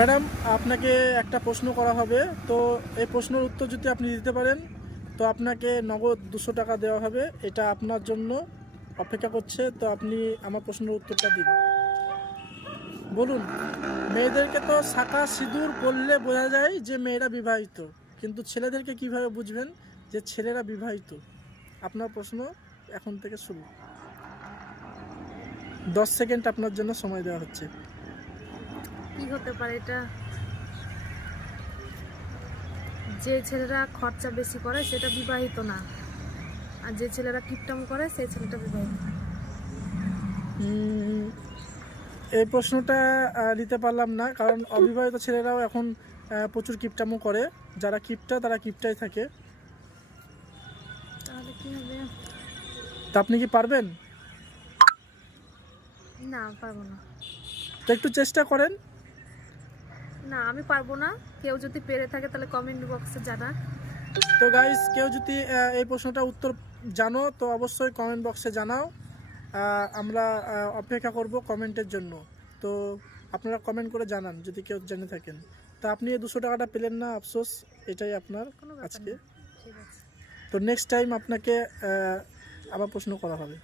Madam, আপনাকে একটা প্রশ্ন করা হবে। তো এই প্রশ্নের উত্তর যদি আপনি দিতে পারেন, তো আপনাকে নগদ দুশো টাকা দেওয়া হবে। এটা আপনার জন্য অপেক্ষা করছে, তো আপনি আমার প্রশ্নের উত্তরটা দিন। বলুন, মেয়েদেরকে তো শাখা সিঁদুর পরলে বোঝা যায় যে মেয়েরা বিবাহিত। কিন্তু ছেলেদেরকে কীভাবে বুঝবেন যে ছেলেরা বিবাহিত? আপনার প্রশ্ন এখন থেকে শুরু। দশ সেকেন্ড আপনার জন্য সময় দেওয়া হচ্ছে। কি হতে পারে এটা? যে ছেলেরা খরচা বেশি করে সেটা বিবাহিত না। আর যে ছেলেরা কিপটাম করে সেই ছেলেটা বিবাহিত এই প্রশ্নটা নিতে পারলাম না। কারণ অবিবাহিত ছেলেরাও এখন প্রচুর কিপটামো করে। যারা কিপটা তারা কিপটাই থাকে। তাহলে কি হবে? তা আপনি কি পারবেন? না পারব না। তো একটু চেষ্টা করেন। না আমি পারব না। কেউ যদি পেরে থাকে তাহলে কমেন্ট বক্সে জানাক তো গাইস কেউ যদি এই প্রশ্নটা উত্তর জানো তো অবশ্যই কমেন্ট বক্সে জানাও। আমরা অপেক্ষা করব কমেন্টের জন্য। তো আপনারা কমেন্ট করে জানান যদি কেউ জেনে থাকেন। তো আপনি এই দুশো টাকাটা পেলেন না আফসোস। এটাই আপনার আজকে। তো নেক্সট টাইম আপনাকে আবার প্রশ্ন করা হবে।